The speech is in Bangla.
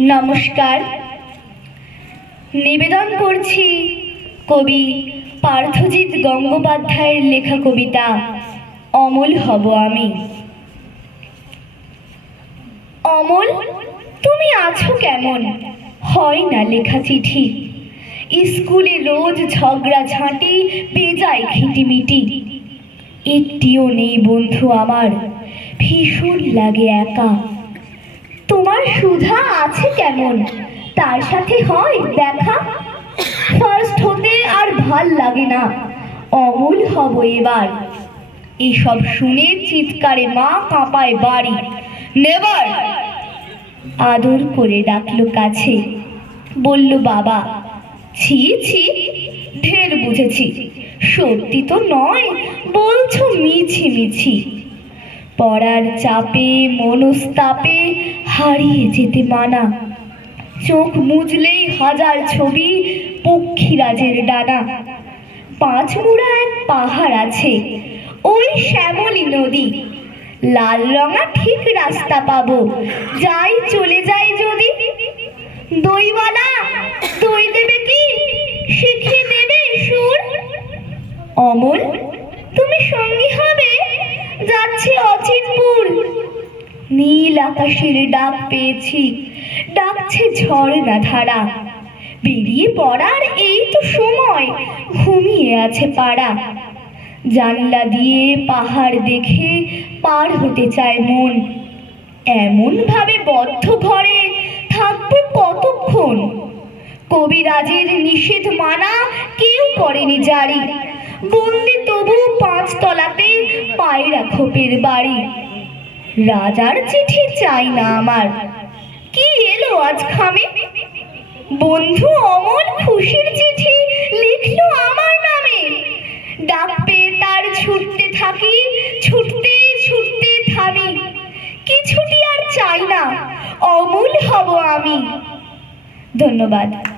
নমস্কার। নিবেদন করছি কবি পার্থজিৎ গঙ্গোপাধ্যায়ের লেখা কবিতা, অমল হব আমি। অমল, তুমি আছো কেমন? হয় না লেখা চিঠি। স্কুলে রোজ ঝগড়া ঝাঁটি, বেজায় খিটিমিটি। একটিও নেই বন্ধু আমার, ভীষণ লাগে একা। তোমার সুধা আছে কেমন? তার সাথে হয় দেখা। ফার্স্ট হতে আর ভালো লাগে না। অমল হব এবার। এসব শুনে চিৎকারে মা কাঁপায় বাড়ি। নেবার! আদর করে ডাকলো কাছে। বলল, বাবা, ছি ছি, ঢের বুঝেছি। সত্যি তো নয়, বলছো মিছি মিছি। পড়ার চাপে, মনস্তাপে হারিয়ে যেতে মানা। চোখ মুজলেই হাজার ছবি পক্ষীরাজের ডানা। পাঁচ মুড়া এক পাহাড় আছে, ওই শ্যামলী নদী। লাল রঙা ঠিক রাস্তা পাবো, যাই চলে যাই যদি। দইওয়ালা, দই দেবে কি? শিখিয়ে দেবে সুর। অমল, তুমি সঙ্গী হবে? যাচ্ছি অচিনপুর। নীল আকাশের ডাক পেয়েছি, ডাকছে ঝর্ণা ধারা। বেরিয়ে পড়ার এই তো সময়, ঘুমিয়ে আছে পাড়া। জানলা দিয়ে পাহাড় দেখে পার হতে চায় মন। এমন ভাবে বদ্ধ ঘরে থাকব কতক্ষণ? কবিরাজের নিষেধ মানা কেউ করেনি জারি। বন্দি তবু পাঁচ তলাতে পায়রা খোপের বাড়ি। রাজার চিঠি চাই না আমার। কি এলো আজ খামে? বন্ধু অমল খুশির চিঠি লিখলো আমার নামে। ডাক পেয়ে তার ছুটতে থাকি, ছুটতে ছুটতে থামি। কিছুটি আর চাই না, অমূল হব আমি। ধন্যবাদ।